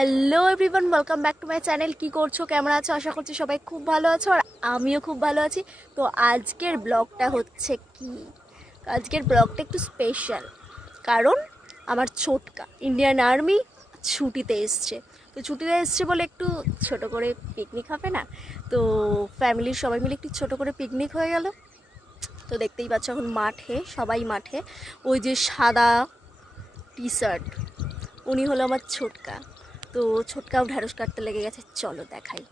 Hello everyone, welcome back to my channel. কি করছো, কেমন আছো? আশা করছি সবাই খুব ভালো আছো আর আমিও খুব ভালো আছি। তো আজকের ব্লগটা হচ্ছে কি, আজকের ব্লগটা একটু স্পেশাল, কারণ আমার ছোটকা ইন্ডিয়ান আর্মি ছুটিতে এসছে। তো ছুটিতে এসছে বলে একটু ছোট করে পিকনিক হবে না? তো ফ্যামিলির সবাই মিলে একটু ছোট করে পিকনিক হয়ে গেল। তো দেখতেই পাচ্ছ এখন মাঠে, সবাই মাঠে। ওই যে সাদা টি শার্ট, উনি হলো আমার ছোটকা। তো ছোটকাও ঢ্যাঁড়স কাটতে লেগে গেছে, চলো দেখাই।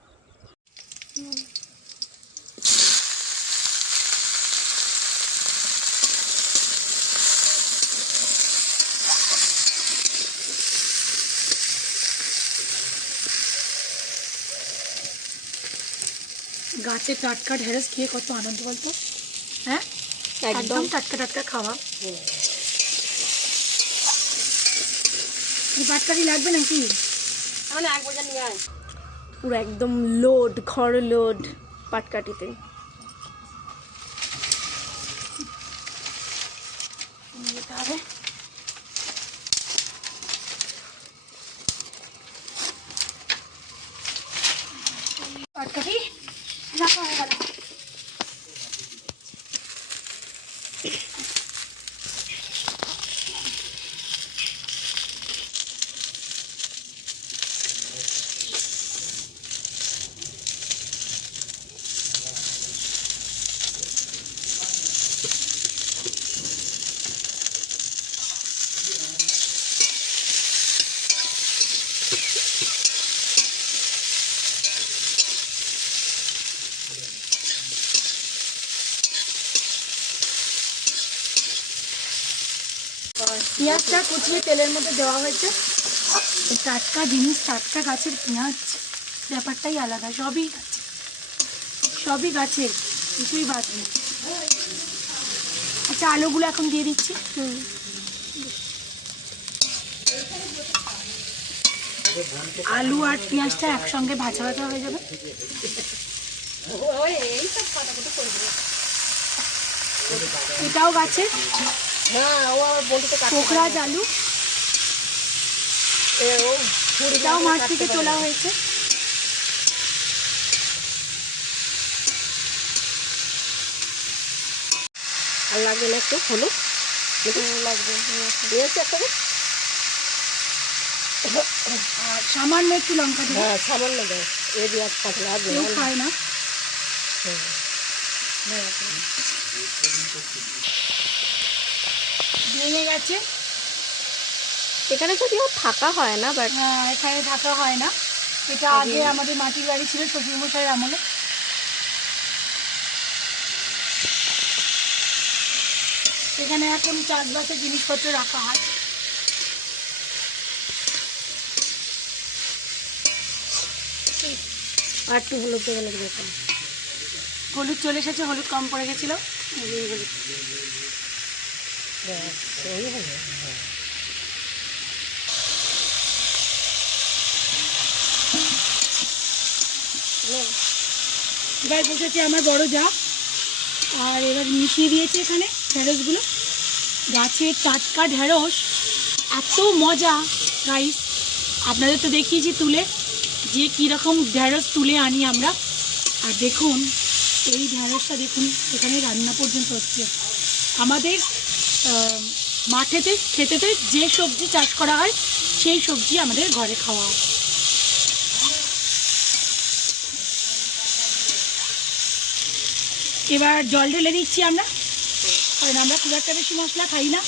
গাছের টাটকা ঢেঁড়স খেয়ে কত আনন্দ বলতো। হ্যাঁ, একদম টাটকা টাটকা খাওয়া। এই বাটকারি লাগবে নাকি? তাহলে এক বাজার নিয়ে আয়। পুরো একদম লোড, ঘর লোড পাটকাঠিতে। যেতে হবে। পাটকাঠি রাখা হয়ে গেল। পেঁয়াজটা কুচিয়ে তেলের মধ্যে দেওয়া হয়েছে। টাটকা জিনিস, টাটকা গাছের পেঁয়াজ, ব্যাপারটাই আলাদা। সবই গাছের, কিছুই বাদ নেই। আচ্ছা, আলুগুলো এখন দিয়ে দিচ্ছি। আলু আর পেঁয়াজটা একসঙ্গে ভাজা ভাজা হয়ে যাবে। এটাও গাছের পোখরাজ আলু, এটাও মাঠ থেকে তোলা হয়েছে। আর লাগবে না একটু হলুদ? লাগবে, আর সামান্য একটু লঙ্কা দেবো। হ্যাঁ সামান্য দেয়, এ দিয়ে আর থাকলে লাগবে কেউ খায় না। ভেঙে গেছে। এখানে যদিও থাকা হয় না, বাট হ্যাঁ, এখানে থাকা হয় না। এটা আগে আমাদের মাটির বাড়ি ছিল শ্বশুরমশাইয়ের আমলে। এখানে এখন চাষবাসের জিনিসপত্র রাখা হয়। আর একটু হলুদ দেওয়া লাগবে এখানে। হলুদ চলে এসেছে, হলুদ কম পড়ে গেছিল। এবার বসেছে আমার বড় যা, আর এবার মিশিয়ে দিয়েছে এখানে ঢেঁড়সগুলো। গাছের টাটকা ঢেঁড়স এত মজা গাইস। আপনাদের তো দেখিয়েছি তুলে, যে কীরকম ঢেঁড়স তুলে আনি আমরা। আর দেখুন এই ঢেঁড়সটা, দেখুন এখানে রান্না পর্যন্ত হচ্ছে। আমাদের মাঠেতে ক্ষেতেতে যে সবজি চাষ করা হয় সেই সবজি আমাদের ঘরে খাওয়া হয়। এবার জল ঢেলে দিচ্ছি আমরা, কারণ আমরা খুব একটা বেশি মশলা খাই না।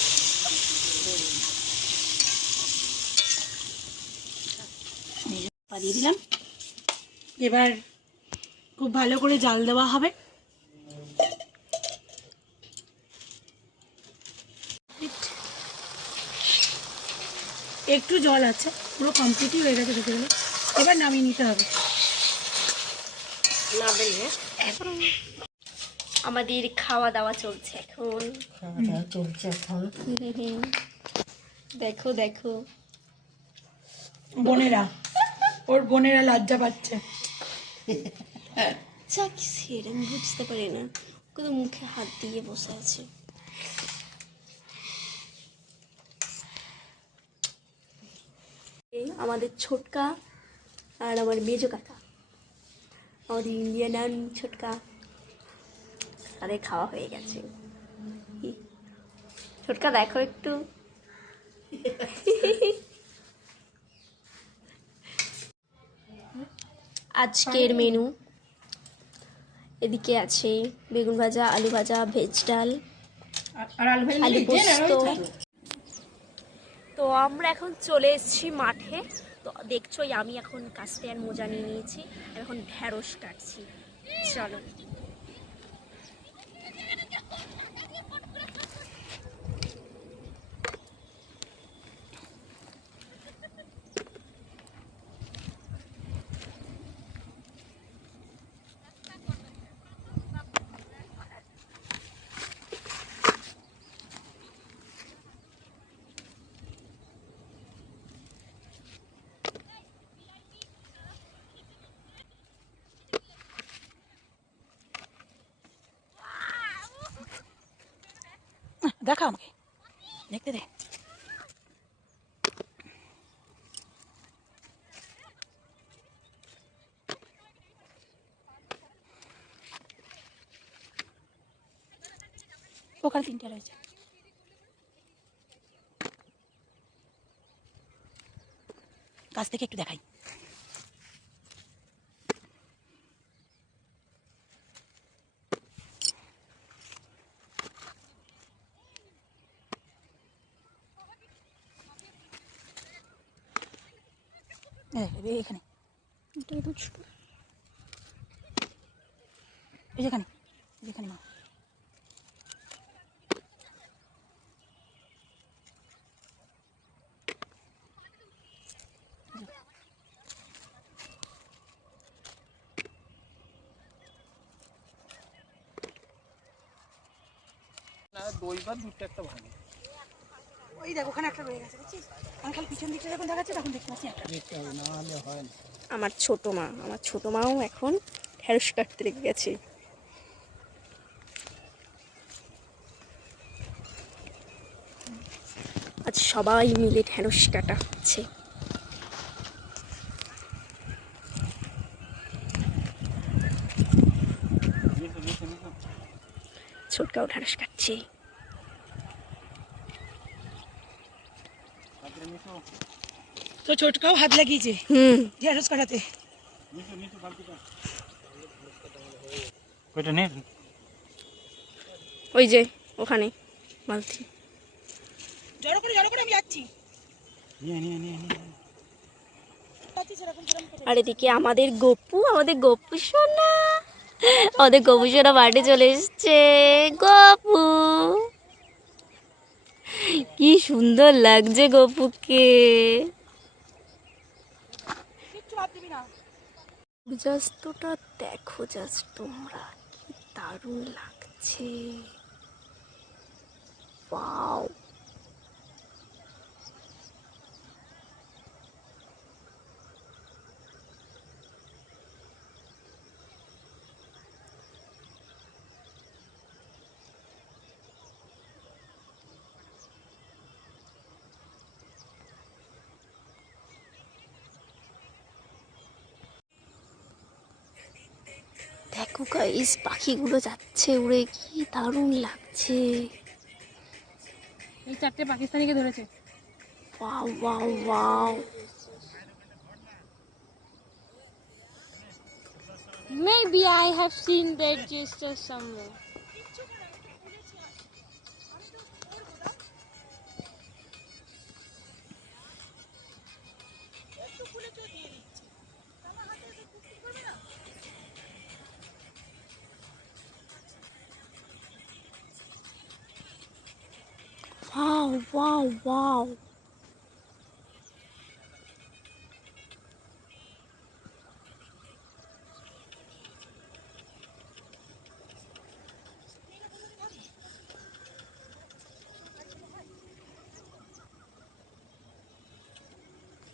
দিয়ে দিলাম। এবার খুব ভালো করে জাল দেওয়া হবে। একটু জল আছে, পুরো কমপ্লিটই হয়ে গেছে ঢুকে গেলে। এবার নামিয়ে নিতে হবে। আমাদের খাওয়া দাওয়া চলছে এখন। দেখো দেখো বোনেরা, ওর বোনেরা লজ্জা পাচ্ছে। যা কি সেরকম বুঝতে পারি না, ওকে তো মুখে হাত দিয়ে বসে আছে। আমাদের ছোটকা আর আমার মেজো কাকা, আমাদের ইন্ডিয়ান ছোটকা, তাদের খাওয়া হয়ে গেছে। ছোটকা দেখো একটু। আজকের মেনু এদিকে আছে বেগুন ভাজা, আলু ভাজা, ভেজ ডাল, আলু পোস্ত। তো আমরা এখন চলে এসেছি মাঠে। তো দেখছোই আমি এখন কাস্তে আর মোজা নিয়ে নিয়েছি, এখন ঢ্যাঁড়স কাটছি। চলো। দেখা আমাকে দেখতে দে। ওখানে 3টে রয়েছে। কাছ থেকে একটু দেখাই। এখানে এই যেখানে যেখানে মা দইবার দুটো একটা ভালো। ওই দেখ ওখানে একটা রয়ে গেছে, বুঝছিস? আমি খালি পিছন দিকটা যখন দেখাচ্ছি তখন দেখতে পাচ্ছি একটা। দেখতে হবে, না হলে হয় না। আমার ছোট মাও এখন ঢ্যাঁড়স কাটতে লেগে গেছে। আজ সবাই মিলে ঢ্যাঁড়স কাটা হচ্ছে। ছোটকাও ঢ্যাঁড়স কাটছে। তো ছোটকাও হাত লাগিয়েছে ঢেঁড়স কাটাতে। ওইটা নে, ওই যে ওখানে বালতি। জড়ো করে আমি যাচ্ছি। নিয়ে নিয়ে নিয়ে নিয়ে। আর এদিকে আমাদের গপু সোনা, আমাদের গপু সোনা মাঠে চলে এসছে। গপু, কি সুন্দর লাগছে গপুকে। সূর্যাস্তটা দেখো জাস্ট তোমরা, কি দারুণ লাগছে। ওয়াও। দেখো গাইস, পাখিগুলো যাচ্ছে উড়ে, কি দারুণ লাগছে। এই 4টে পাকিস্তানিকে ধরেছে। Wow wow wow. Maybe I have seen that just somewhere. Wow wow wow.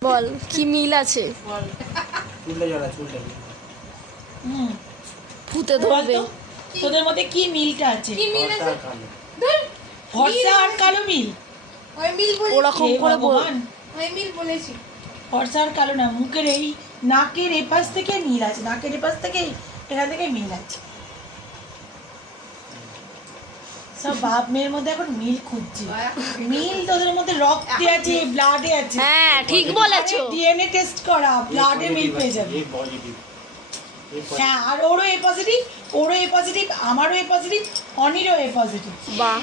বল কি মিল আছে? ফুটে ধরবে। তোদের মধ্যে কি মিলটা আছে? ফর্সা আর কালো মিল। ওরকম করে ভগবান। ফর্সা আর কালো না, মুখের এই নাকের এপাশ থেকে মিল আছে, নাকের এপাশ থেকে এখান থেকে মিল আছে। সব বাপ মেয়ের মধ্যে এখন মিল খুঁজছে। মিল তোদের মধ্যে রক্তে আছে, ব্লাডে আছে। হ্যাঁ ঠিক বলেছো। ডিএনএ টেস্ট করা, ব্লাডে মিল পেয়ে যাবে। ये पॉजिटिव হ্যাঁ, আর ওরও এ পজিটিভ, ওরও এ পজিটিভ, আমারও এ পজিটিভ, অনিরও এ পজিটিভ। বাহ,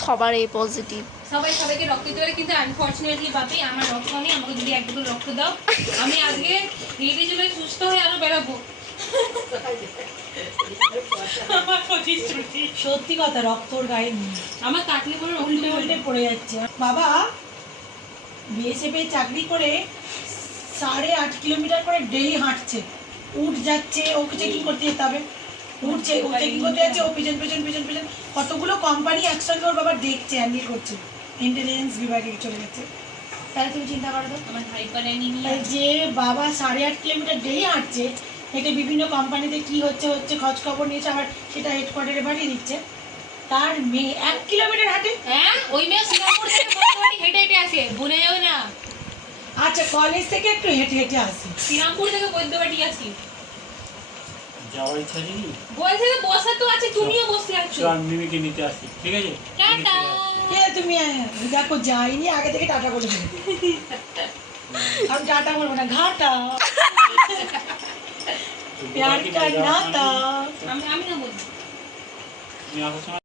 সবার এই পজিটিভ। সবাই সবাইকে রক্ত দিতে পারে, কিন্তু আনফর্চুনেটলি বাপি আমার রক্ত নেই। আমাকে যদি এক বোতল রক্ত দাও, আমি আজকে ধীরে ধীরে সুস্থ হয়ে আরো বেরোবো। আমার প্রতিশ্রুতি। সত্যি কথা, রক্ত ওর গায়ে নেই, আমার কাটলে করে উল্টে উল্টে পড়ে যাচ্ছে। বাবা বিএসএফে চাকরি করে 8.5 কিলোমিটার করে ডেলি হাঁটছে, উঠ যাচ্ছে, ওকে চেকিং করতে যেতে হবে, উঠছে, ও চেকিং করতে যাচ্ছে, ও পিছন পিছন পিছন পিছন, কতগুলো কোম্পানি একসঙ্গে ওর বাবা দেখছে, হ্যান্ডেল করছে, ইন্টেলিজেন্স বিভাগে চলে গেছে। তাহলে তুমি চিন্তা করো তো, আমার হাইপার অ্যানিমিয়া। তাহলে যে বাবা 8.5 কিলোমিটার ডেলি হাঁটছে, এটা বিভিন্ন কোম্পানিতে কি হচ্ছে হচ্ছে খোঁজ খবর নিয়েছে, আবার সেটা হেডকোয়ার্টারে পাঠিয়ে দিচ্ছে, তার মেয়ে 1 কিলোমিটার হাঁটে। হ্যাঁ, ওই মেয়ে শ্রীরামপুর থেকে বৈদ্যবাটি হেঁটে হেঁটে আসে, ভুলে যাও না। আচ্ছা, কলেজ থেকে একটু হেঁটে হেঁটে আসে। শ্রীরামপুর থেকে বৈদ্যবাটি আসি। যাওয়ার ইচ্ছা নেই বলছে যে বসা তো আছে, তুমিও বসে আছো। চল মিমিকে নিতে আসি, ঠিক আছে? টাটা। তুমি দেখো, যাইনি আগে থেকে টাটা বলে দেবে। আমি টাটা বলবো না, ঘাটা প্যার কা নাতা। আমি না বলবো। তুমি আসার সময়